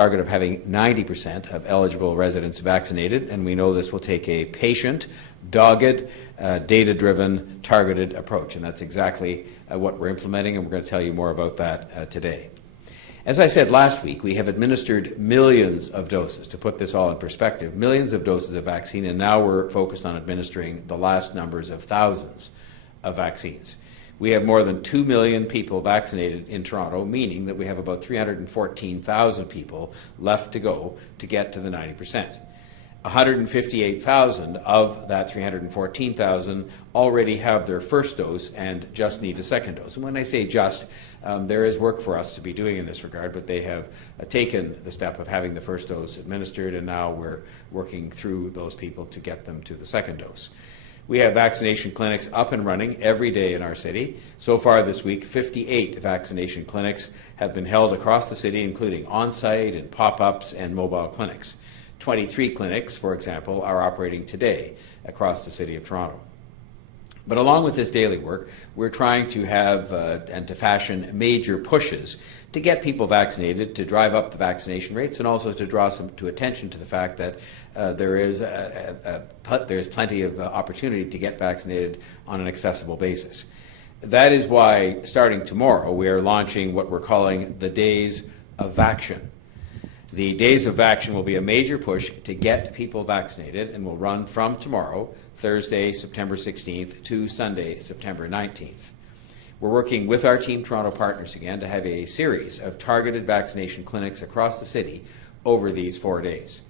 target of having 90% of eligible residents vaccinated, and we know this will take a patient, dogged, data-driven, targeted approach, and that's exactly what we're implementing, and we're going to tell you more about that today. As I said last week, we have administered millions of doses. To put this all in perspective, millions of doses of vaccine, and now we're focused on administering the last numbers of thousands of vaccines. We have more than 2 million people vaccinated in Toronto, meaning that we have about 314,000 people left to go to get to the 90%. 158,000 of that 314,000 already have their first dose and just need a second dose. And when I say just, there is work for us to be doing in this regard, but they have taken the step of having the first dose administered, and now we're working through those people to get them to the second dose. We have vaccination clinics up and running every day in our city. So far this week, 58 vaccination clinics have been held across the city, including on-site and pop-ups and mobile clinics. 23 clinics, for example, are operating today across the City of Toronto. But along with this daily work, we're trying to have and to fashion major pushes to get people vaccinated, to drive up the vaccination rates, and also to draw some attention to the fact that there's plenty of opportunity to get vaccinated on an accessible basis. That is why, starting tomorrow, we are launching what we're calling the Days of Vaction. The Days of Vaction will be a major push to get people vaccinated and will run from tomorrow, Thursday, September 16th, to Sunday, September 19th. We're working with our Team Toronto partners again to have a series of targeted vaccination clinics across the city over these 4 days.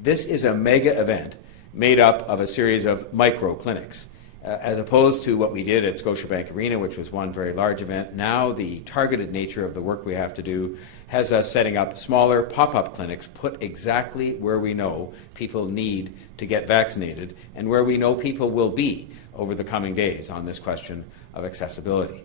This is a mega event made up of a series of micro clinics. As opposed to what we did at Scotiabank Arena, which was one very large event, now the targeted nature of the work we have to do has us setting up smaller pop-up clinics put exactly where we know people need to get vaccinated and where we know people will be over the coming days on this question of accessibility.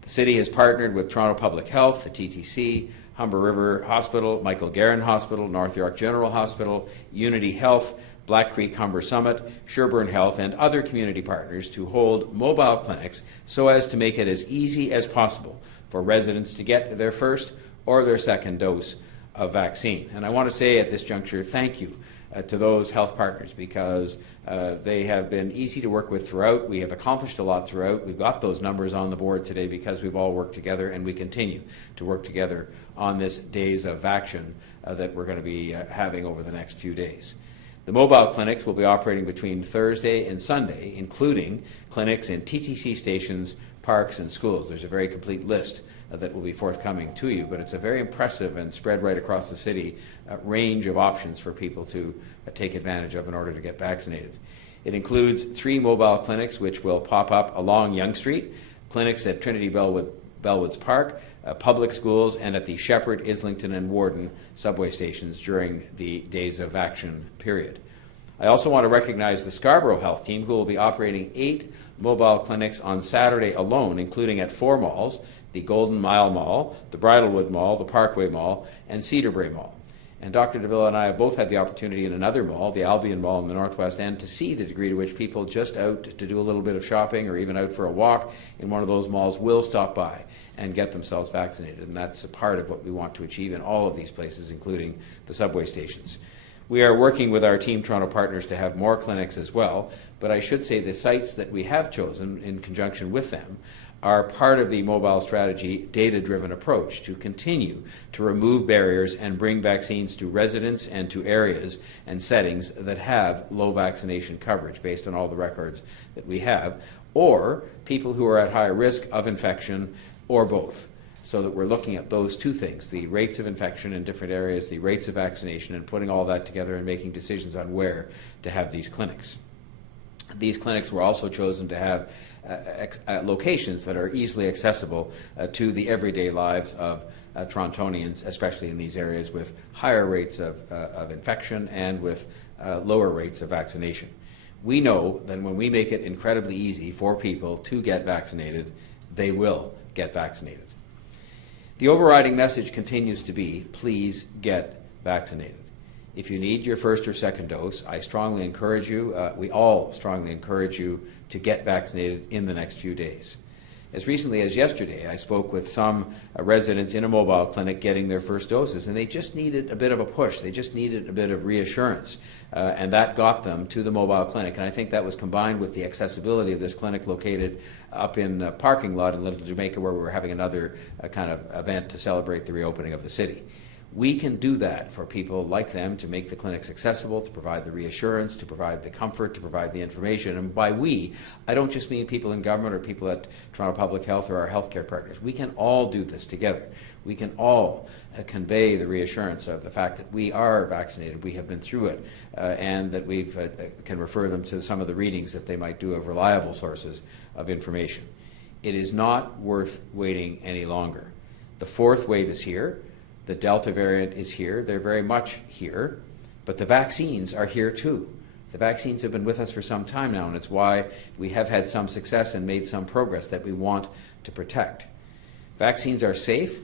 The city has partnered with Toronto Public Health, the TTC, Humber River Hospital, Michael Garron Hospital, North York General Hospital, Unity Health, Black Creek Humber Summit, Sherbourne Health, and other community partners to hold mobile clinics so as to make it as easy as possible for residents to get their first or their second dose of vaccine. And I want to say at this juncture, thank you to those health partners, because they have been easy to work with throughout. We have accomplished a lot throughout. We've got those numbers on the board today because we've all worked together, and we continue to work together on this Days of Action that we're going to be having over the next few days. The mobile clinics will be operating between Thursday and Sunday, including clinics in TTC stations, parks, and schools. There's a very complete list that will be forthcoming to you, but it's a very impressive and spread right across the city range of options for people to take advantage of in order to get vaccinated. It includes 3 mobile clinics which will pop up along Yonge Street, clinics at Trinity Bellwoods Park, public schools, and at the Shepherd, Islington, and Warden subway stations during the Days of Action period. I also want to recognize the Scarborough Health Team, who will be operating 8 mobile clinics on Saturday alone, including at 4 malls, the Golden Mile Mall, the Bridlewood Mall, the Parkway Mall, and Cedarbrae Mall. And Dr. de Villa and I have both had the opportunity in another mall, the Albion Mall in the Northwest End, to see the degree to which people just out to do a little bit of shopping or even out for a walk in one of those malls will stop by and get themselves vaccinated. And that's a part of what we want to achieve in all of these places, including the subway stations. We are working with our Team Toronto partners to have more clinics as well, but I should say the sites that we have chosen in conjunction with them are part of the mobile strategy data-driven approach to continue to remove barriers and bring vaccines to residents and to areas and settings that have low vaccination coverage based on all the records that we have, or people who are at high risk of infection, or both. So that we're looking at those two things, the rates of infection in different areas, the rates of vaccination, and putting all that together and making decisions on where to have these clinics. These clinics were also chosen to have locations that are easily accessible to the everyday lives of Torontonians, especially in these areas with higher rates of infection and with lower rates of vaccination. We know that when we make it incredibly easy for people to get vaccinated, they will get vaccinated. The overriding message continues to be, please get vaccinated. If you need your first or second dose, I strongly encourage you, we all strongly encourage you to get vaccinated in the next few days. As recently as yesterday, I spoke with some residents in a mobile clinic getting their first doses, and they just needed a bit of a push. They just needed a bit of reassurance, and that got them to the mobile clinic. And I think that was combined with the accessibility of this clinic located up in a parking lot in Little Jamaica, where we were having another kind of event to celebrate the reopening of the city. We can do that for people like them, to make the clinics accessible, to provide the reassurance, to provide the comfort, to provide the information. And by we, I don't just mean people in government or people at Toronto Public Health or our healthcare partners. We can all do this together. We can all convey the reassurance of the fact that we are vaccinated, we have been through it, and that we can refer them to some of the readings that they might do of reliable sources of information. It is not worth waiting any longer. The fourth wave is here. The Delta variant is here. They're very much here. But the vaccines are here too. The vaccines have been with us for some time now, and it's why we have had some success and made some progress that we want to protect. Vaccines are safe.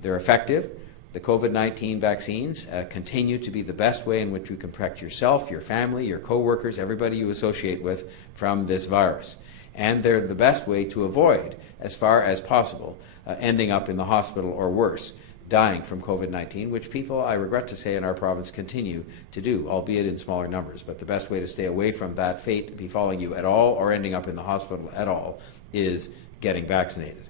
They're effective. The COVID-19 vaccines continue to be the best way in which you can protect yourself, your family, your co-workers, everybody you associate with from this virus. And they're the best way to avoid, as far as possible, ending up in the hospital or worse, dying from COVID-19, which people, I regret to say, in our province continue to do, albeit in smaller numbers. But the best way to stay away from that fate befalling you at all or ending up in the hospital at all is getting vaccinated.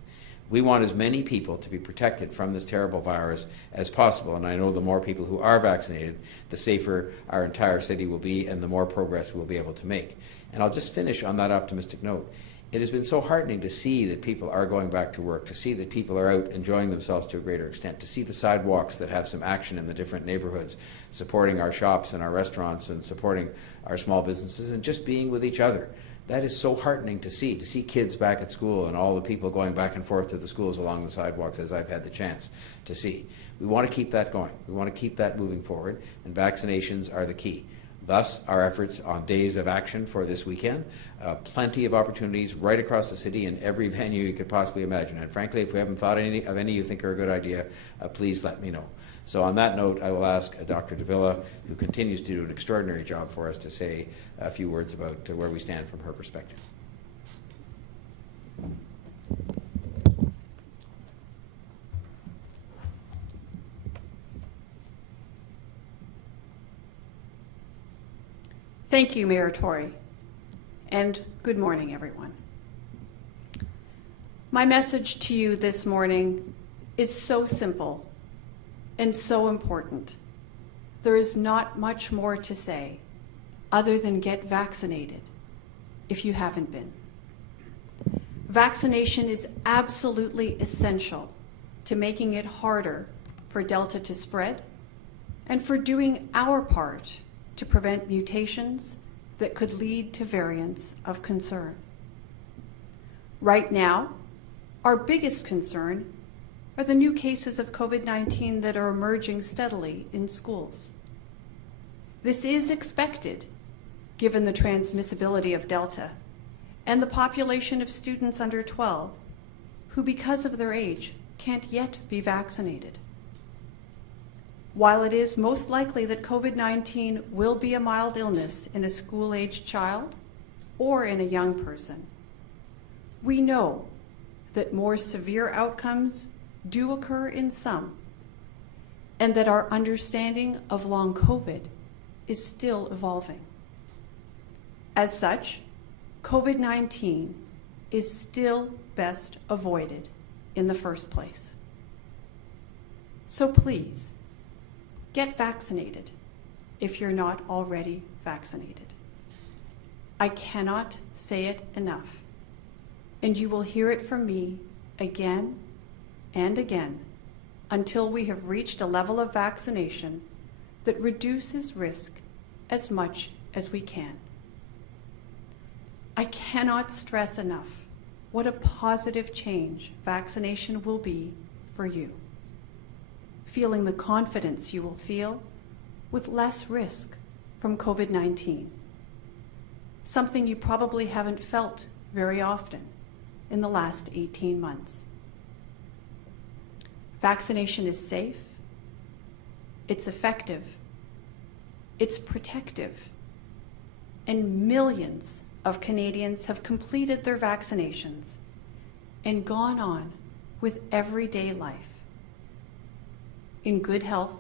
We want as many people to be protected from this terrible virus as possible, and I know the more people who are vaccinated, the safer our entire city will be and the more progress we'll be able to make. And I'll just finish on that optimistic note. It has been so heartening to see that people are going back to work, to see that people are out enjoying themselves to a greater extent, to see the sidewalks that have some action in the different neighborhoods, supporting our shops and our restaurants and supporting our small businesses and just being with each other. That is so heartening to see kids back at school and all the people going back and forth to the schools along the sidewalks, as I've had the chance to see. We want to keep that going. We want to keep that moving forward, and vaccinations are the key. Thus, our efforts on days of action for this weekend, plenty of opportunities right across the city in every venue you could possibly imagine. And frankly, if we haven't thought of any you think are a good idea, please let me know. So on that note, I will ask Dr. de Villa, who continues to do an extraordinary job for us, to say a few words about where we stand from her perspective. Thank you, Mayor Tory, and good morning, everyone. My message to you this morning is so simple and so important. There is not much more to say other than get vaccinated if you haven't been. Vaccination is absolutely essential to making it harder for Delta to spread and for doing our part to prevent mutations that could lead to variants of concern. Right now, our biggest concern are the new cases of COVID-19 that are emerging steadily in schools. This is expected, given the transmissibility of Delta and the population of students under 12 who, because of their age, can't yet be vaccinated. While it is most likely that COVID-19 will be a mild illness in a school-aged child or in a young person, we know that more severe outcomes do occur in some, and that our understanding of long COVID is still evolving. As such, COVID-19 is still best avoided in the first place. So please, get vaccinated if you're not already vaccinated. I cannot say it enough, and you will hear it from me again and again until we have reached a level of vaccination that reduces risk as much as we can. I cannot stress enough what a positive change vaccination will be for you. Feeling the confidence you will feel with less risk from COVID-19, something you probably haven't felt very often in the last 18 months. Vaccination is safe, it's effective, it's protective, and millions of Canadians have completed their vaccinations, and gone on with everyday life in good health,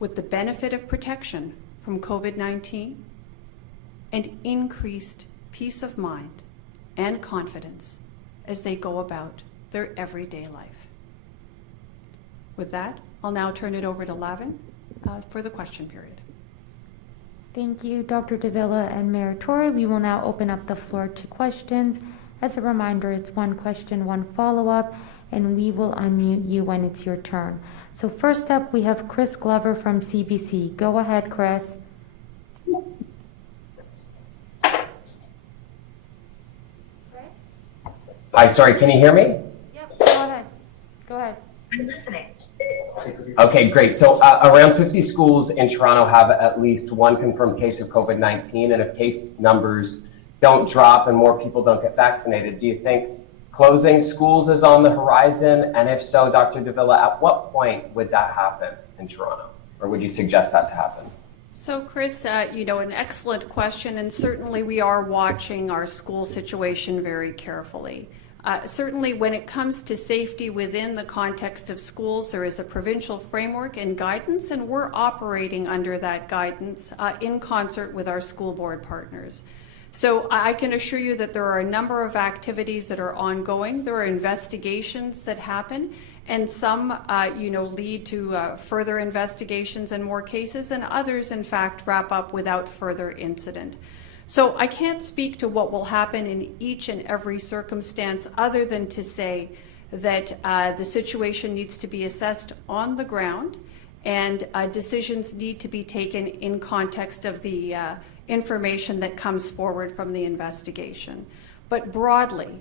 with the benefit of protection from COVID-19 and increased peace of mind and confidence as they go about their everyday life. With that, I'll now turn it over to Lavin for the question period. Thank you, Dr. de Villa and Mayor Tory. We will now open up the floor to questions. As a reminder, it's one question, one follow-up, and we will unmute you when it's your turn. So first up, we have Chris Glover from CBC. Go ahead, Chris. Hi, sorry, can you hear me? Yep, go ahead. Go ahead. I'm listening. Okay, great. So around 50 schools in Toronto have at least one confirmed case of COVID-19, and if case numbers don't drop and more people don't get vaccinated, do you think closing schools is on the horizon? And if so, Dr. de Villa, at what point would that happen in Toronto? Or would you suggest that to happen? So Chris, an excellent question, and certainly we are watching our school situation very carefully. Certainly when it comes to safety within the context of schools, there is a provincial framework and guidance, and we're operating under that guidance in concert with our school board partners. So I can assure you that there are a number of activities that are ongoing. There are investigations that happen, and some lead to further investigations and more cases, and others in fact wrap up without further incident. So I can't speak to what will happen in each and every circumstance other than to say that the situation needs to be assessed on the ground, and decisions need to be taken in context of the information that comes forward from the investigation. But broadly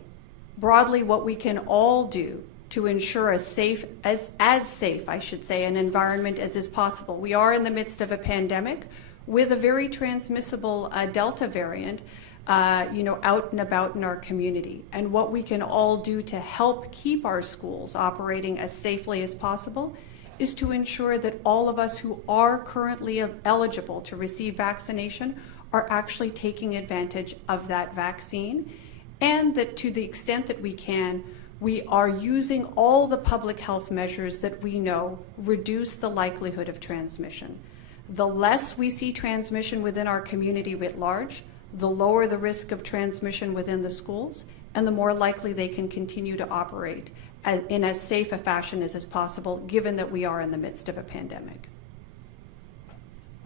what we can all do to ensure as safe, I should say, an environment as is possible. We are in the midst of a pandemic with a very transmissible Delta variant, out and about in our community. And what we can all do to help keep our schools operating as safely as possible is to ensure that all of us who are currently eligible to receive vaccination are actually taking advantage of that vaccine, and that to the extent that we can, we are using all the public health measures that we know reduce the likelihood of transmission. The less we see transmission within our community writ large, the lower the risk of transmission within the schools, and the more likely they can continue to operate in as safe a fashion as is possible, given that we are in the midst of a pandemic.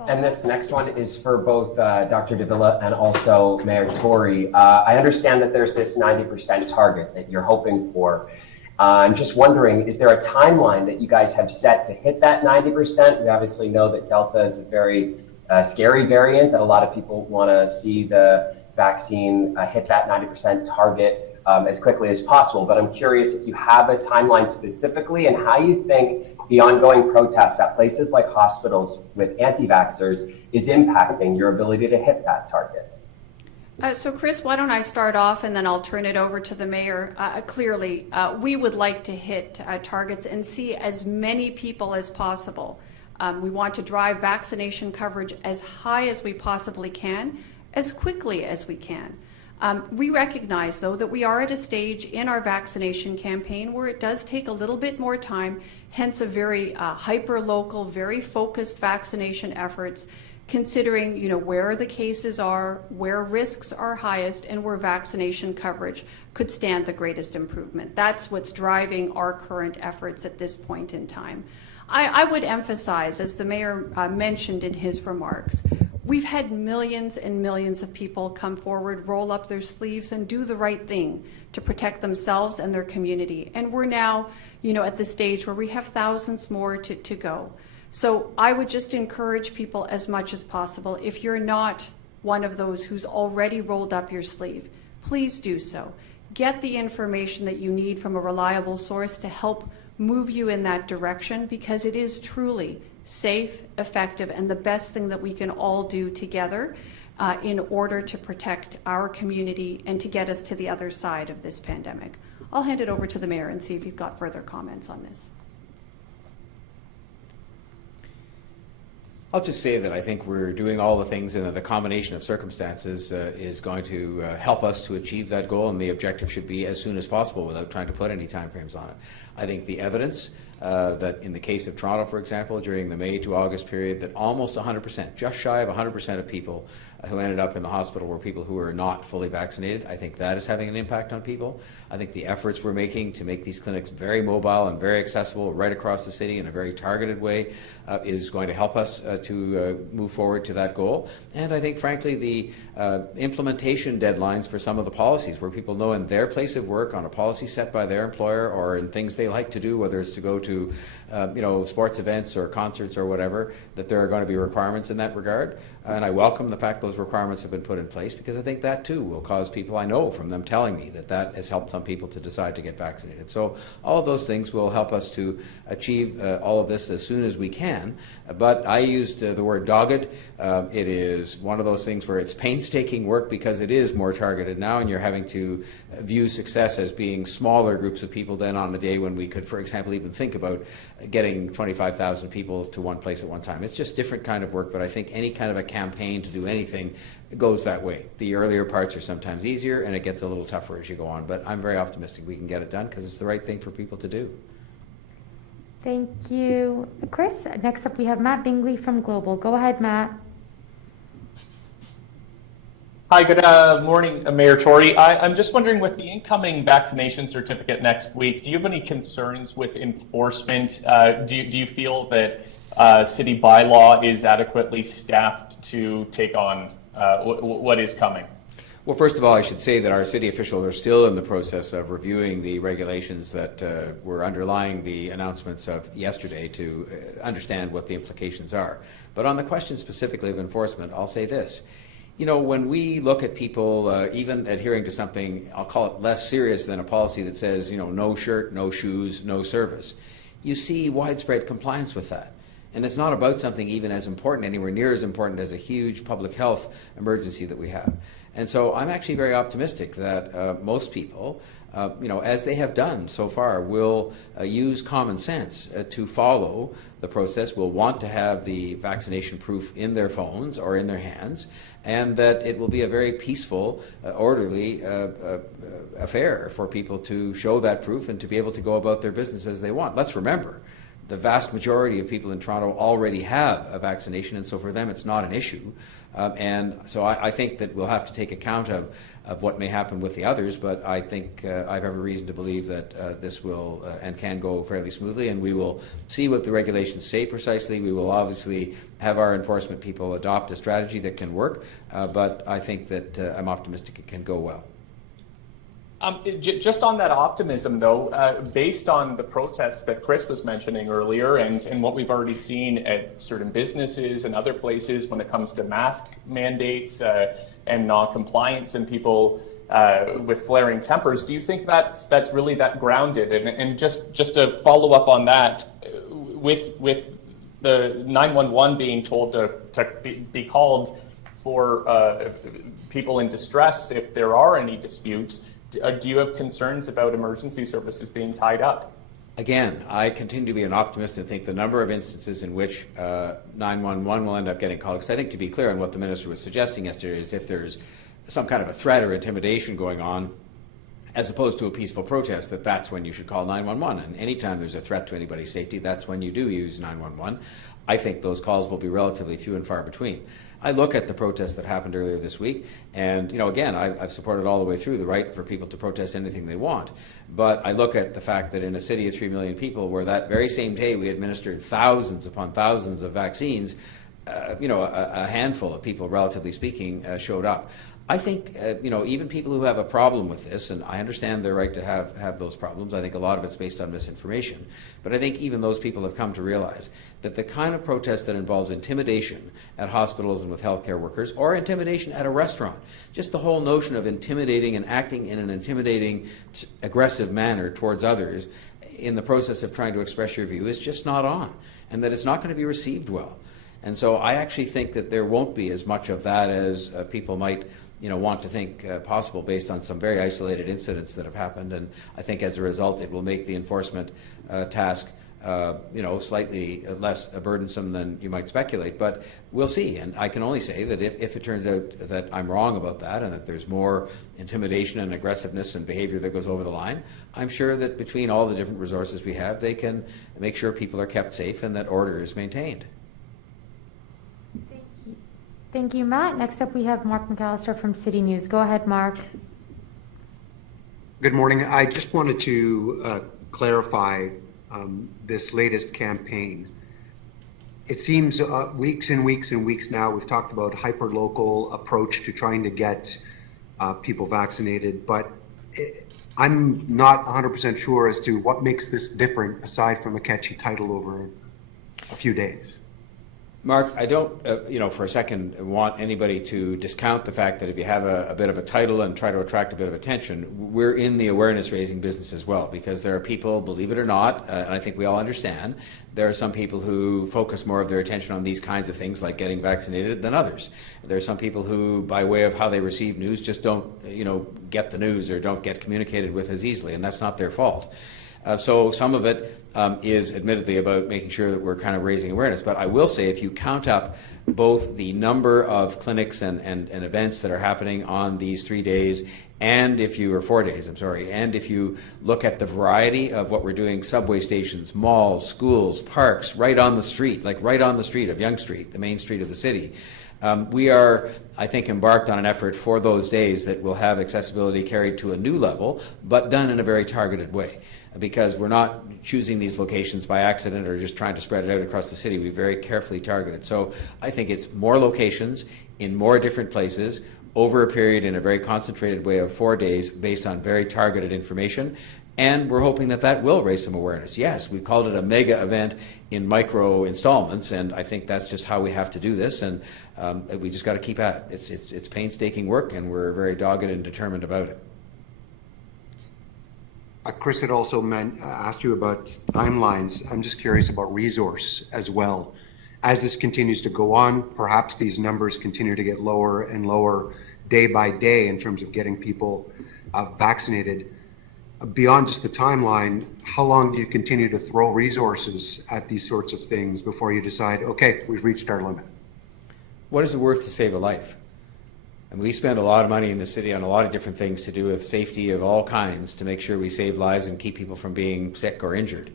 And this next one is for both Dr. de Villa and also Mayor Tory. I understand that there's this 90% target that you're hoping for. I'm just wondering, is there a timeline that you guys have set to hit that 90%? We obviously know that Delta is a very scary variant, that a lot of people want to see the vaccine hit that 90% target as quickly as possible. But I'm curious if you have a timeline specifically, and how you think the ongoing protests at places like hospitals with anti-vaxxers is impacting your ability to hit that target. So Chris, why don't I start off and then I'll turn it over to the mayor. Clearly, we would like to hit targets and see as many people as possible. We want to drive vaccination coverage as high as we possibly can, as quickly as we can. We recognize, though, that we are at a stage in our vaccination campaign where it does take a little bit more time, hence a very hyper-local, very focused vaccination efforts, considering where the cases are, where risks are highest, and where vaccination coverage could stand the greatest improvement. That's what's driving our current efforts at this point in time. I would emphasize, as the mayor mentioned in his remarks, we've had millions and millions of people come forward, roll up their sleeves, and do the right thing to protect themselves and their community. And we're now, at the stage where we have thousands more to go. So I would just encourage people as much as possible, if you're not one of those who's already rolled up your sleeve, please do so. Get the information that you need from a reliable source to help move you in that direction, because it is truly safe, effective, and the best thing that we can all do together in order to protect our community and to get us to the other side of this pandemic. I'll hand it over to the mayor and see if he's got further comments on this. I'll just say that I think we're doing all the things, and the combination of circumstances is going to help us to achieve that goal, and the objective should be as soon as possible without trying to put any timeframes on it. I think the evidence that in the case of Toronto, for example, during the May to August period, that almost 100%, just shy of 100% of people who ended up in the hospital were people who were not fully vaccinated. I think that is having an impact on people. I think the efforts we're making to make these clinics very mobile and very accessible right across the city in a very targeted way is going to help us to move forward to that goal. And I think, frankly, the implementation deadlines for some of the policies, where people know in their place of work, on a policy set by their employer, or in things they like to do, whether it's to go to sports events or concerts or whatever, that there are going to be requirements in that regard. And I welcome the fact those requirements have been put in place, because I think that too will cause people, I know from them telling me, that has helped some people to decide to get vaccinated. So all of those things will help us to achieve all of this as soon as we can. But I used the word dogged. It is one of those things where it's painstaking work, because it is more targeted now, and you're having to view success as being smaller groups of people than on a day when we could, for example, even think about getting 25,000 people to one place at one time. It's just different kind of work, but I think any kind of a campaign to do anything goes that way. The earlier parts are sometimes easier, and it gets a little tougher as you go on. But I'm very optimistic we can get it done, because it's the right thing for people to do. Thank you, Chris. Next up, we have Matt Bingley from Global. Go ahead, Matt. Hi, good morning, Mayor Tory. I'm just wondering, with the incoming vaccination certificate next week, do you have any concerns with enforcement? Do you feel that city bylaw is adequately staffed to take on what is coming? Well, first of all, I should say that our city officials are still in the process of reviewing the regulations that were underlying the announcements of yesterday to understand what the implications are. But on the question specifically of enforcement, I'll say this. You know, when we look at people even adhering to something, I'll call it less serious than a policy that says, no shirt, no shoes, no service, you see widespread compliance with that. And it's not about something even as important, anywhere near as important as a huge public health emergency that we have. And so I'm actually very optimistic that most people, as they have done so far, will use common sense to follow the process, will want to have the vaccination proof in their phones or in their hands, and that it will be a very peaceful, orderly affair for people to show that proof and to be able to go about their business as they want. Let's remember, the vast majority of people in Toronto already have a vaccination, and so for them it's not an issue. And so I think that we'll have to take account of what may happen with the others, but I think I have every reason to believe that this will and can go fairly smoothly, and we will see what the regulations say precisely. We will obviously have our enforcement people adopt a strategy that can work, but I think that I'm optimistic it can go well. Just on that optimism, though, based on the protests that Chris was mentioning earlier and what we've already seen at certain businesses and other places when it comes to mask mandates and non-compliance and people with flaring tempers, do you think that's really that grounded? And just to follow up on that, with the 911 being told to be called for people in distress if there are any disputes, do you have concerns about emergency services being tied up? Again, I continue to be an optimist and think the number of instances in which 911 will end up getting called, because I think, to be clear on what the minister was suggesting yesterday, is if there's some kind of a threat or intimidation going on, as opposed to a peaceful protest, that's when you should call 911. And anytime there's a threat to anybody's safety, that's when you do use 911. I think those calls will be relatively few and far between. I look at the protests that happened earlier this week, and again, I've supported all the way through the right for people to protest anything they want. But I look at the fact that in a city of 3 million people, where that very same day we administered thousands upon thousands of vaccines, a handful of people, relatively speaking, showed up. I think, even people who have a problem with this, and I understand their right to have those problems, I think a lot of it's based on misinformation, but I think even those people have come to realize that the kind of protest that involves intimidation at hospitals and with healthcare workers, or intimidation at a restaurant, just the whole notion of intimidating and acting in an intimidating, aggressive manner towards others in the process of trying to express your view is just not on, and that it's not going to be received well. And so I actually think that there won't be as much of that as people might want to think possible based on some very isolated incidents that have happened. And I think as a result, it will make the enforcement task slightly less burdensome than you might speculate. But we'll see. And I can only say that if it turns out that I'm wrong about that and that there's more intimidation and aggressiveness and behavior that goes over the line, I'm sure that between all the different resources we have, they can make sure people are kept safe and that order is maintained. Thank you, Matt. Next up, we have Mark McAllister from City News. Go ahead, Mark. Good morning. I just wanted to clarify this latest campaign. It seems weeks and weeks and weeks now, we've talked about hyper-local approach to trying to get people vaccinated, but I'm not 100% sure as to what makes this different aside from a catchy title over a few days. Mark, I don't, for a second, want anybody to discount the fact that if you have a bit of a title and try to attract a bit of attention, we're in the awareness-raising business as well, because there are people, believe it or not, and I think we all understand, there are some people who focus more of their attention on these kinds of things like getting vaccinated than others. There are some people who, by way of how they receive news, just don't, get the news or don't get communicated with as easily, and that's not their fault. So some of it is admittedly about making sure that we're kind of raising awareness. But I will say, if you count up both the number of clinics and events that are happening on these 3 days, and if you, or 4 days, I'm sorry, and if you look at the variety of what we're doing, subway stations, malls, schools, parks, right on the street, like right on the street of Yonge Street, the main street of the city, we are, I think, embarked on an effort for those days that will have accessibility carried to a new level, but done in a very targeted way. Because we're not choosing these locations by accident or just trying to spread it out across the city. We very carefully target it. So I think it's more locations in more different places over a period in a very concentrated way of 4 days based on very targeted information. And we're hoping that that will raise some awareness. Yes, we've called it a mega event in micro installments, and I think that's just how we have to do this, and we just got to keep at it. It's painstaking work, and we're very dogged and determined about it. Chris had also asked you about timelines. I'm just curious about resource as well. As this continues to go on, perhaps these numbers continue to get lower and lower day by day in terms of getting people vaccinated. Beyond just the timeline, how long do you continue to throw resources at these sorts of things before you decide, okay, we've reached our limit? What is it worth to save a life? And we spend a lot of money in the city on a lot of different things to do with safety of all kinds to make sure we save lives and keep people from being sick or injured.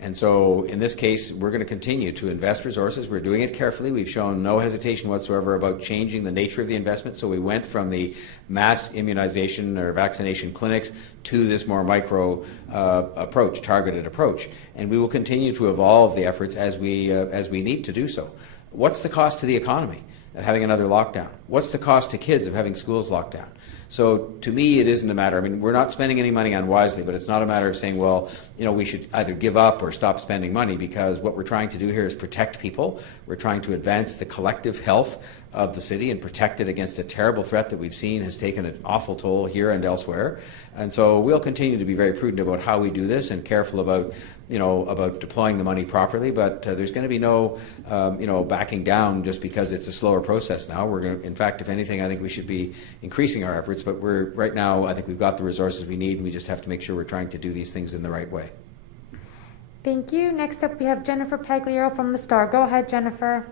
And so in this case, we're going to continue to invest resources. We're doing it carefully. We've shown no hesitation whatsoever about changing the nature of the investment. So we went from the mass immunization or vaccination clinics to this more micro approach, targeted approach. And we will continue to evolve the efforts as we need to do so. What's the cost to the economy of having another lockdown? What's the cost to kids of having schools locked down? So to me, it isn't a matter, I mean, we're not spending any money unwisely, but it's not a matter of saying, well, we should either give up or stop spending money, because what we're trying to do here is protect people. We're trying to advance the collective health of the city and protect it against a terrible threat that we've seen has taken an awful toll here and elsewhere. And so we'll continue to be very prudent about how we do this and careful about, about deploying the money properly. But there's going to be no, backing down just because it's a slower process now. We're going to, in fact, if anything, I think we should be increasing our efforts. But right now, I think we've got the resources we need, and we just have to make sure we're trying to do these things in the right way. Thank you. Next up, we have Jennifer Pagliaro from The Star. Go ahead, Jennifer.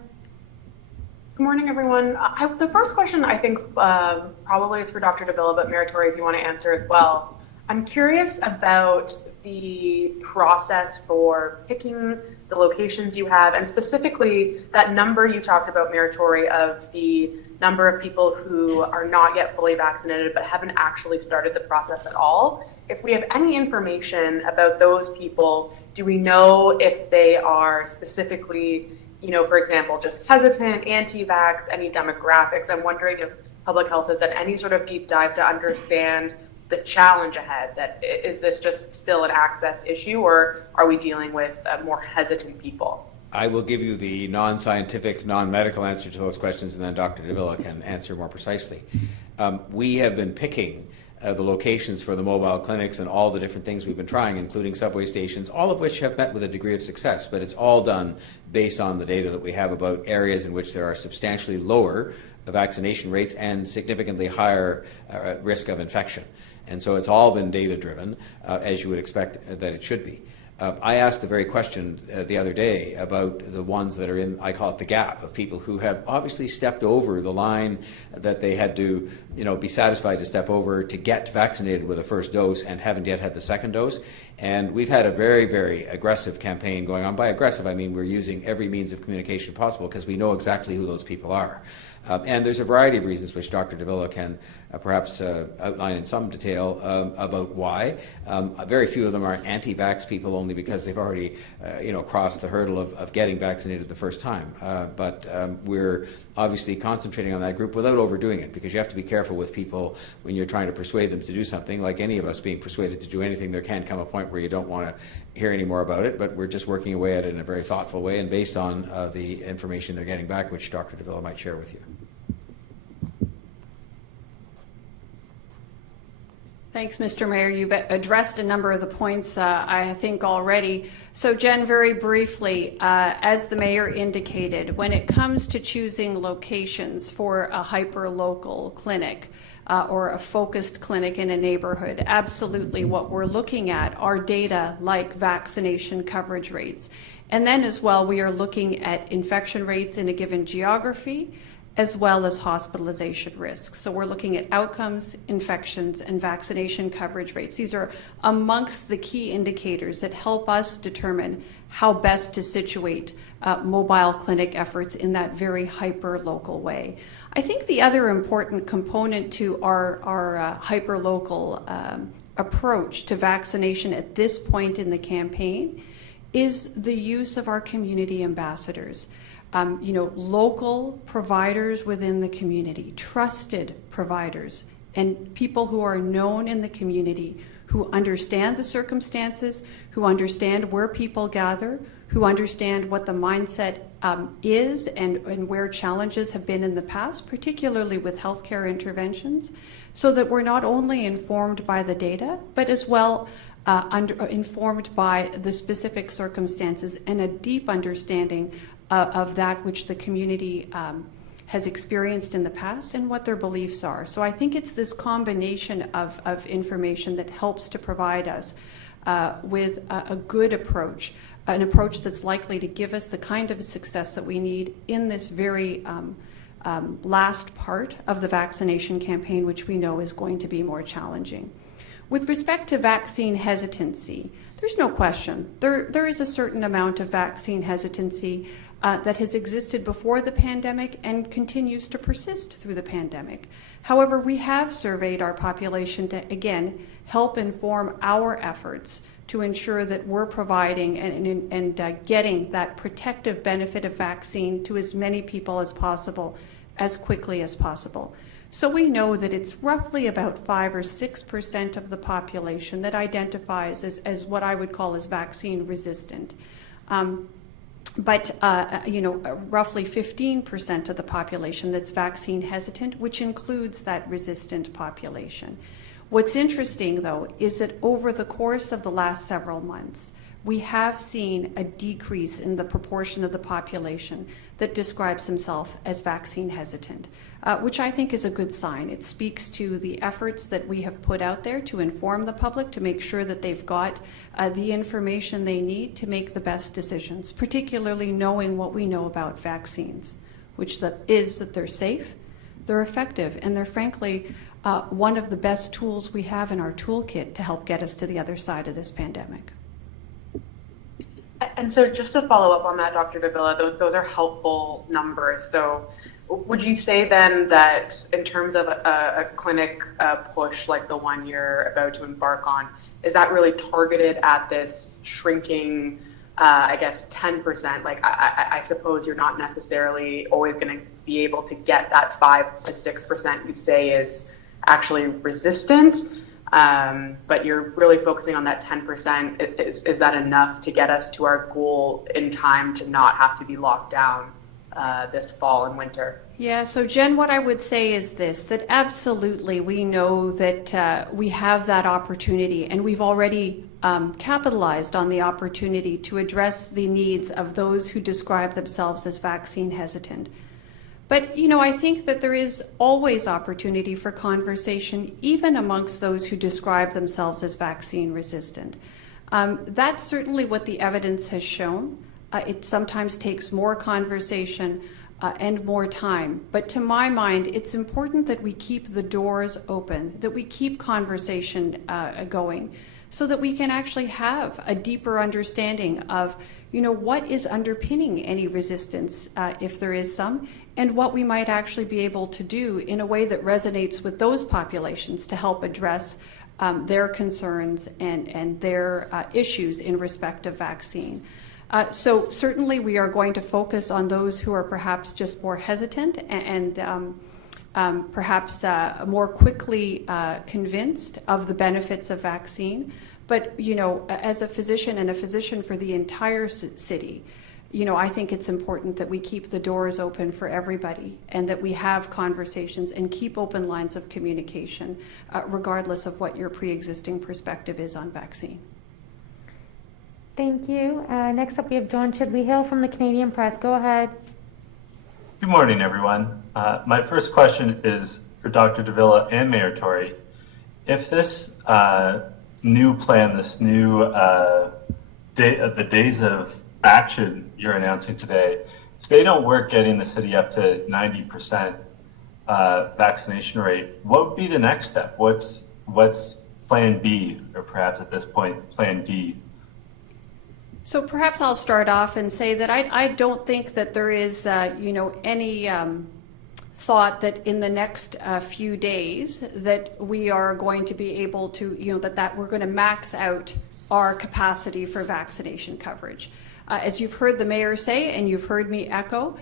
Good morning, everyone. The first question, I think, probably is for Dr. de Villa, but Mayor Tory, if you want to answer as well. I'm curious about the process for picking the locations you have, and specifically that number you talked about, Mayor Tory, of the number of people who are not yet fully vaccinated but haven't actually started the process at all. If we have any information about those people, do we know if they are specifically, for example, just hesitant, anti-vax, any demographics? I'm wondering if public health has done any sort of deep dive to understand the challenge ahead. That is this just still an access issue, or are we dealing with more hesitant people? I will give you the non-scientific, non-medical answer to those questions, and then Dr. de Villa can answer more precisely. We have been picking the locations for the mobile clinics and all the different things we've been trying, including subway stations, all of which have met with a degree of success, but it's all done based on the data that we have about areas in which there are substantially lower vaccination rates and significantly higher risk of infection. And so it's all been data-driven, as you would expect that it should be. I asked the very question the other day about the ones that are in, I call it the gap, of people who have obviously stepped over the line that they had to, be satisfied to step over to get vaccinated with a first dose and haven't yet had the second dose. And we've had a very, very aggressive campaign going on. By aggressive, I mean we're using every means of communication possible because we know exactly who those people are. And there's a variety of reasons which Dr. de Villa can perhaps outline in some detail about why. Very few of them are anti-vax people only because they've already crossed the hurdle of getting vaccinated the first time. But we're obviously concentrating on that group without overdoing it, because you have to be careful with people when you're trying to persuade them to do something. Like any of us being persuaded to do anything, there can come a point where you don't want to hear any more about it, but we're just working away at it in a very thoughtful way and based on the information they're getting back, which Dr. de Villa might share with you. Thanks, Mr. Mayor. You've addressed a number of the points, I think, already. So, Jen, very briefly, as the Mayor indicated, when it comes to choosing locations for a hyper-local clinic or a focused clinic in a neighborhood, absolutely what we're looking at are data like vaccination coverage rates. And then as well, we are looking at infection rates in a given geography, as well as hospitalization risks. So we're looking at outcomes, infections, and vaccination coverage rates. These are amongst the key indicators that help us determine how best to situate mobile clinic efforts in that very hyper-local way. I think the other important component to our hyper-local approach to vaccination at this point in the campaign is the use of our community ambassadors. Local providers within the community, trusted providers, and people who are known in the community, who understand the circumstances, who understand where people gather, who understand what the mindset is and where challenges have been in the past, particularly with healthcare interventions, so that we're not only informed by the data, but as well informed by the specific circumstances and a deep understanding of that which the community has experienced in the past and what their beliefs are. So I think it's this combination of information that helps to provide us with a good approach, an approach that's likely to give us the kind of success that we need in this very last part of the vaccination campaign, which we know is going to be more challenging. With respect to vaccine hesitancy, there's no question. There is a certain amount of vaccine hesitancy that has existed before the pandemic and continues to persist through the pandemic. However, we have surveyed our population to, again, help inform our efforts to ensure that we're providing and getting that protective benefit of vaccine to as many people as possible, as quickly as possible. So we know that it's roughly about 5 or 6% of the population that identifies as what I would call as vaccine resistant. But roughly 15% of the population that's vaccine hesitant, which includes that resistant population. What's interesting, though, is that over the course of the last several months, we have seen a decrease in the proportion of the population that describes himself as vaccine hesitant, which I think is a good sign. It speaks to the efforts that we have put out there to inform the public, to make sure that they've got the information they need to make the best decisions, particularly knowing what we know about vaccines, which is that they're safe, they're effective, and they're frankly one of the best tools we have in our toolkit to help get us to the other side of this pandemic. And so just to follow up on that, Dr. de Villa, those are helpful numbers. So would you say then that in terms of a clinic push like the one you're about to embark on, is that really targeted at this shrinking, 10%? Like, I suppose you're not necessarily always going to be able to get that 5 to 6% you say is actually resistant. But you're really focusing on that 10%. Is that enough to get us to our goal in time to not have to be locked down this fall and winter? Yeah, so Jen, what I would say is this, that absolutely we know that we have that opportunity, and we've already capitalized on the opportunity to address the needs of those who describe themselves as vaccine hesitant. But, I think that there is always opportunity for conversation, even amongst those who describe themselves as vaccine resistant. That's certainly what the evidence has shown. It sometimes takes more conversation and more time. But to my mind, it's important that we keep the doors open, that we keep conversation going, so that we can actually have a deeper understanding of, what is underpinning any resistance, if there is some, and what we might actually be able to do in a way that resonates with those populations to help address their concerns and their issues in respect of vaccine. So certainly we are going to focus on those who are perhaps just more hesitant and perhaps more quickly convinced of the benefits of vaccine. But, as a physician and a physician for the entire city, I think it's important that we keep the doors open for everybody and that we have conversations and keep open lines of communication, regardless of what your pre-existing perspective is on vaccine. Thank you. Next up, we have John Chidley-Hill from the Canadian Press. Go ahead. Good morning, everyone. My first question is for Dr. de Villa and Mayor Tory. If this new plan, this new the days of action you're announcing today, if they don't work getting the city up to 90% vaccination rate, what would be the next step? What's plan B, or perhaps at this point, plan D? So perhaps I'll start off and say that I don't think that there is, any thought that in the next few days that we are going to be able to, that we're going to max out our capacity for vaccination coverage. As you've heard the mayor say, and you've heard me echo,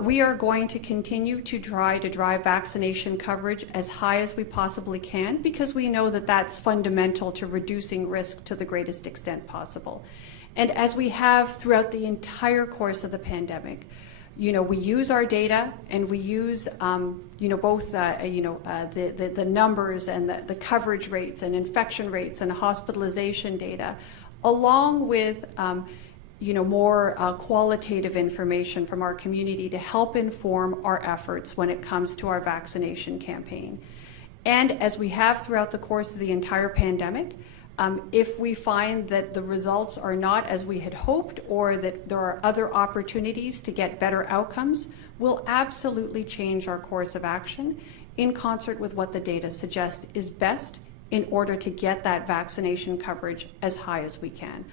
we are going to continue to try to drive vaccination coverage as high as we possibly can, because we know that that's fundamental to reducing risk to the greatest extent possible. And as we have throughout the entire course of the pandemic, we use our data and we use, both, the numbers and the coverage rates and infection rates and hospitalization data, along with, more qualitative information from our community to help inform our efforts when it comes to our vaccination campaign. And as we have throughout the course of the entire pandemic, if we find that the results are not as we had hoped, or that there are other opportunities to get better outcomes, we'll absolutely change our course of action in concert with what the data suggest is best in order to get that vaccination coverage as high as we can.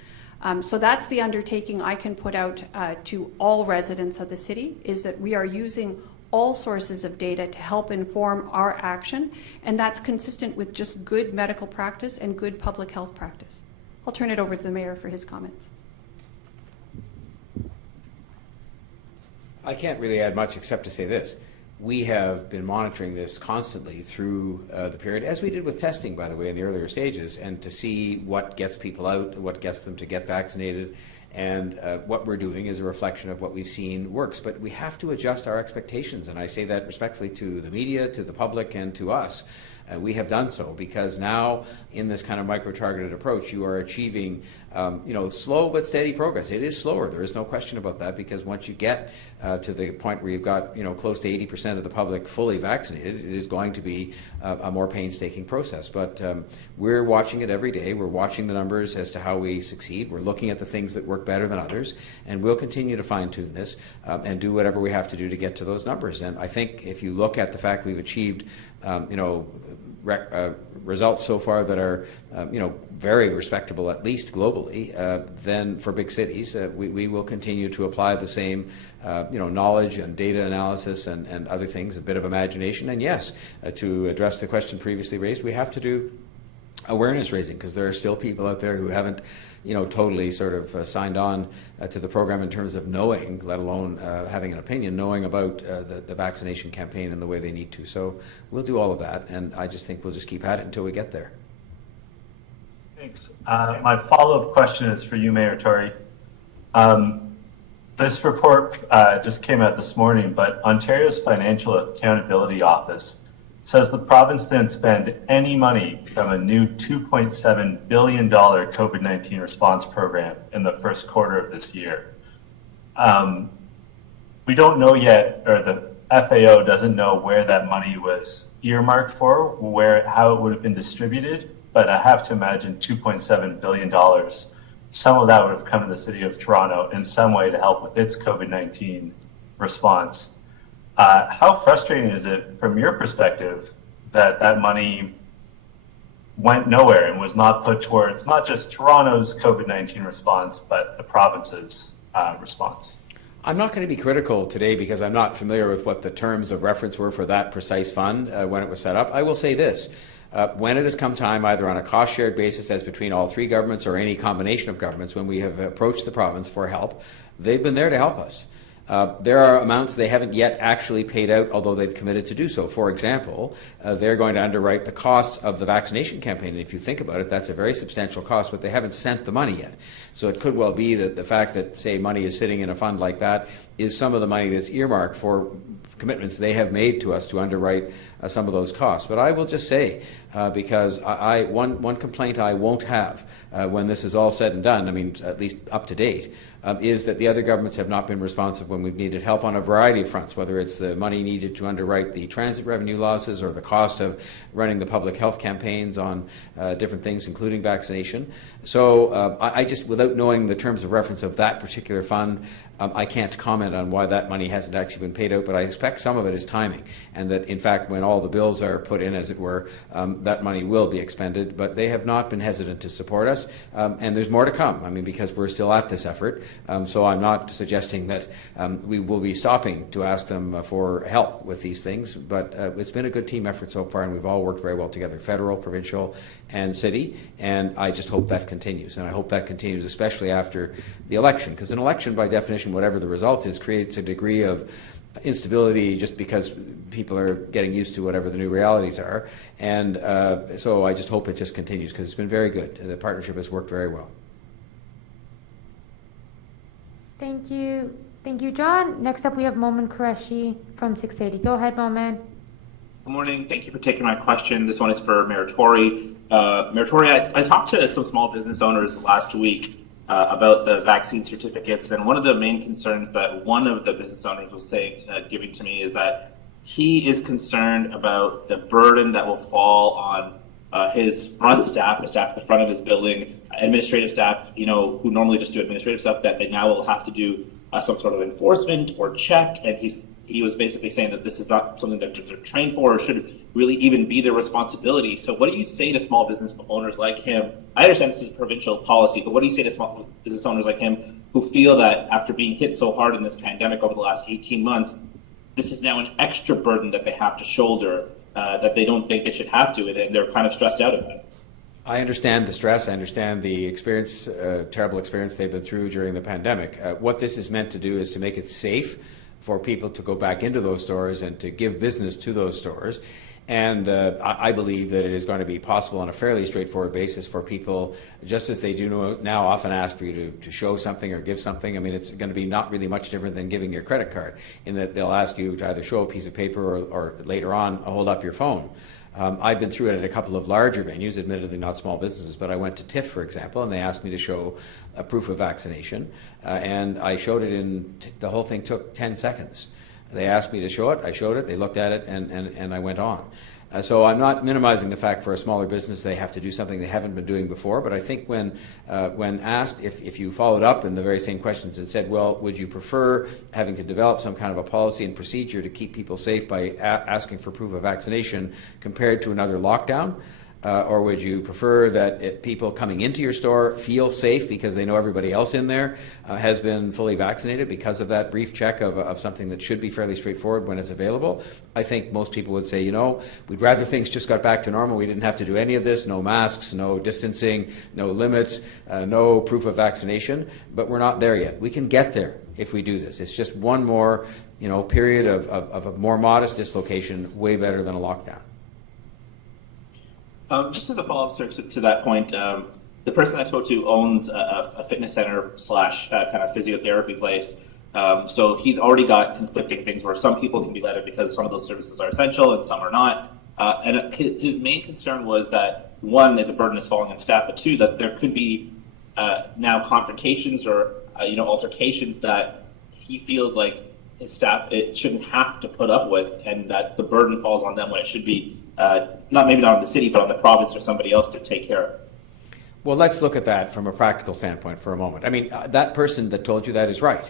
So that's the undertaking I can put out to all residents of the city, is that we are using all sources of data to help inform our action, and that's consistent with just good medical practice and good public health practice. I'll turn it over to the mayor for his comments. I can't really add much except to say this. We have been monitoring this constantly through the period, as we did with testing, by the way, in the earlier stages, and to see what gets people out, what gets them to get vaccinated. And what we're doing is a reflection of what we've seen works. But we have to adjust our expectations, and I say that respectfully to the media, to the public, and to us. We have done so because now, in this kind of micro-targeted approach, you are achieving, slow but steady progress. It is slower. There is no question about that, because once you get to the point where you've got, close to 80% of the public fully vaccinated, it is going to be a more painstaking process. But we're watching it every day. We're watching the numbers as to how we succeed. We're looking at the things that work better than others, and we'll continue to fine-tune this and do whatever we have to do to get to those numbers. And I think if you look at the fact we've achieved, results so far that are, very respectable, at least globally, then for big cities, we will continue to apply the same, knowledge and data analysis and other things, a bit of imagination. And yes, to address the question previously raised, we have to do awareness raising, because there are still people out there who haven't, totally sort of signed on to the program in terms of knowing, let alone having an opinion, knowing about the vaccination campaign and the way they need to. So we'll do all of that, and I just think we'll just keep at it until we get there. Thanks. My follow-up question is for you, Mayor Tory. This report just came out this morning, but Ontario's Financial Accountability Office says the province didn't spend any money from a new $2.7 billion COVID-19 response program in the first quarter of this year. We don't know yet, or the FAO doesn't know where that money was earmarked for, how it would have been distributed, but I have to imagine $2.7 billion some of that would have come to the city of Toronto in some way to help with its COVID-19 response. How frustrating is it from your perspective that that money went nowhere and was not put towards not just Toronto's COVID-19 response, but the province's response? I'm not going to be critical today because I'm not familiar with what the terms of reference were for that precise fund when it was set up. I will say this. When it has come time, either on a cost-shared basis as between all three governments or any combination of governments, when we have approached the province for help, they've been there to help us. There are amounts they haven't yet actually paid out, although they've committed to do so. For example, they're going to underwrite the costs of the vaccination campaign. And if you think about it, that's a very substantial cost, but they haven't sent the money yet. So it could well be that the fact that, say, money is sitting in a fund like that is some of the money that's earmarked for commitments they have made to us to underwrite some of those costs. But I will just say, because one complaint I won't have when this is all said and done, I mean, at least up to date, is that the other governments have not been responsive when we've needed help on a variety of fronts, whether it's the money needed to underwrite the transit revenue losses or the cost of running the public health campaigns on different things, including vaccination. So I just, without knowing the terms of reference of that particular fund, I can't comment on why that money hasn't actually been paid out, but I expect some of it is timing, and that, in fact, when all the bills are put in, as it were, that money will be expended. But they have not been hesitant to support us, and there's more to come. I mean, because we're still at this effort, so I'm not suggesting that we will be stopping to ask them for help with these things, but it's been a good team effort so far, and we've all worked very well together, federal, provincial, and city, and I just hope that continues, and I hope that continues especially after the election, because an election, by definition, whatever the result is, creates a degree of instability just because people are getting used to whatever the new realities are. And so I just hope it just continues because it's been very good. The partnership has worked very well. Thank you. Thank you, John. Next up, we have Momin Qureshi from 680. Go ahead, Momin. Good morning. Thank you for taking my question. This one is for Mayor Tory. Mayor Tory, I talked to some small business owners last week about the vaccine certificates, and one of the main concerns that one of the business owners was saying, giving to me, is that he is concerned about the burden that will fall on his front staff, the staff at the front of his building, administrative staff, you know, who normally just do administrative stuff, that they now will have to do some sort of enforcement or check. And he was basically saying that this is not something that they're trained for or should really even be their responsibility. So what do you say to small business owners like him? I understand this is a provincial policy, but what do you say to small business owners like him who feel that after being hit so hard in this pandemic over the last 18 months, this is now an extra burden that they have to shoulder that they don't think they should have to, and they're kind of stressed out about it? I understand the stress. I understand the experience, terrible experience they've been through during the pandemic. What this is meant to do is to make it safe for people to go back into those stores and to give business to those stores. And I believe that it is going to be possible on a fairly straightforward basis for people, just as they do now often ask for you to show something or give something. I mean, it's going to be not really much different than giving your credit card, in that they'll ask you to either show a piece of paper or later on hold up your phone. I've been through it at a couple of larger venues, admittedly not small businesses, but I went to TIFF, for example, and they asked me to show a proof of vaccination, and I showed it the whole thing took 10 seconds. They asked me to show it, I showed it, they looked at it, and I went on. So I'm not minimizing the fact for a smaller business they have to do something they haven't been doing before, but I think when asked, if you followed up in the very same questions and said, well, would you prefer having to develop some kind of a policy and procedure to keep people safe by asking for proof of vaccination compared to another lockdown? Or would you prefer that people coming into your store feel safe because they know everybody else in there has been fully vaccinated because of that brief check of something that should be fairly straightforward when it's available? I think most people would say, you know, we'd rather things just got back to normal. We didn't have to do any of this, no masks, no distancing, no limits, no proof of vaccination, but we're not there yet. We can get there if we do this. It's just one more, period of a more modest dislocation, way better than a lockdown. Just as a follow-up to that point, the person I spoke to owns a fitness center / kind of physiotherapy place. So he's already got conflicting things where some people can be let in because some of those services are essential and some are not. And his main concern was that, one, that the burden is falling on staff, but two, that there could be now confrontations or altercations that he feels like his staff shouldn't have to put up with, and that the burden falls on them when it should be not on the city, but on the province or somebody else to take care of. Well, let's look at that from a practical standpoint for a moment. I mean, that person that told you that is right.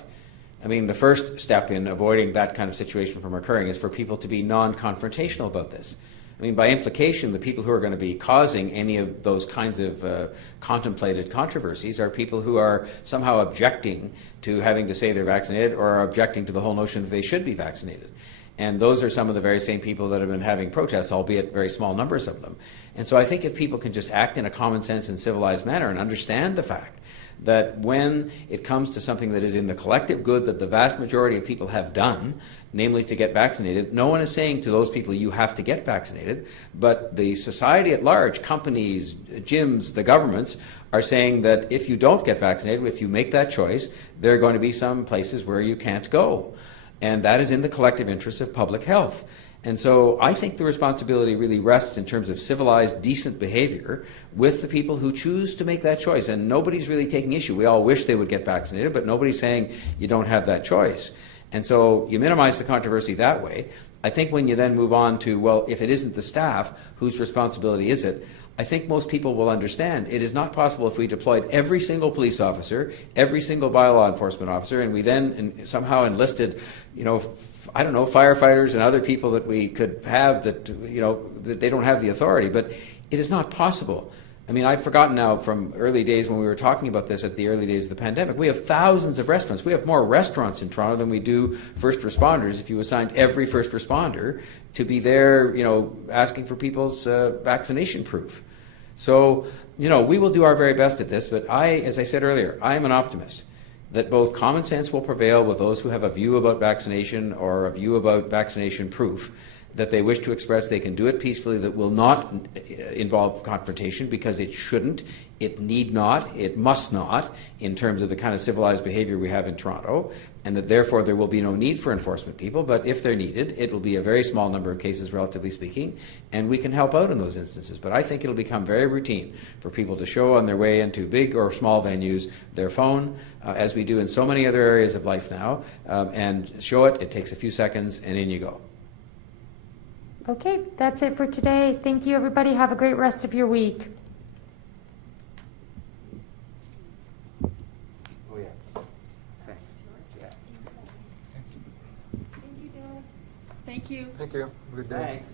I mean, the first step in avoiding that kind of situation from occurring is for people to be non-confrontational about this. I mean, by implication, the people who are going to be causing any of those kinds of contemplated controversies are people who are somehow objecting to having to say they're vaccinated or are objecting to the whole notion that they should be vaccinated. And those are some of the very same people that have been having protests, albeit very small numbers of them. And so I think if people can just act in a common sense and civilized manner and understand the fact that when it comes to something that is in the collective good that the vast majority of people have done, namely to get vaccinated, no one is saying to those people you have to get vaccinated, but the society at large, companies, gyms, the governments, are saying that if you don't get vaccinated, if you make that choice, there are going to be some places where you can't go. And that is in the collective interest of public health. And so I think the responsibility really rests in terms of civilized, decent behavior with the people who choose to make that choice. And nobody's really taking issue. We all wish they would get vaccinated, but nobody's saying you don't have that choice. And so you minimize the controversy that way. I think when you then move on to, well, if it isn't the staff, whose responsibility is it? I think most people will understand it is not possible if we deployed every single police officer, every single bylaw enforcement officer, and we then somehow enlisted, I don't know, firefighters and other people that we could have that, that they don't have the authority. But it is not possible. I mean, I've forgotten now from early days when we were talking about this at the early days of the pandemic. We have thousands of restaurants. We have more restaurants in Toronto than we do first responders. If you assigned every first responder to be there, asking for people's vaccination proof. So, we will do our very best at this, but as I said earlier, I am an optimist that both common sense will prevail with those who have a view about vaccination or a view about vaccination proof that they wish to express. They can do it peacefully, that will not involve confrontation, because it shouldn't, it need not, it must not, in terms of the kind of civilized behavior we have in Toronto, and that therefore there will be no need for enforcement people. But if they're needed, it will be a very small number of cases, relatively speaking, and we can help out in those instances. But I think it'll become very routine for people to show on their way into big or small venues their phone, as we do in so many other areas of life now, and show it. It takes a few seconds, and in you go. Okay, that's it for today. Thank you, everybody. Have a great rest of your week. Oh, yeah. Thanks. Yeah. Thank you. Thank you. Good day. Thanks.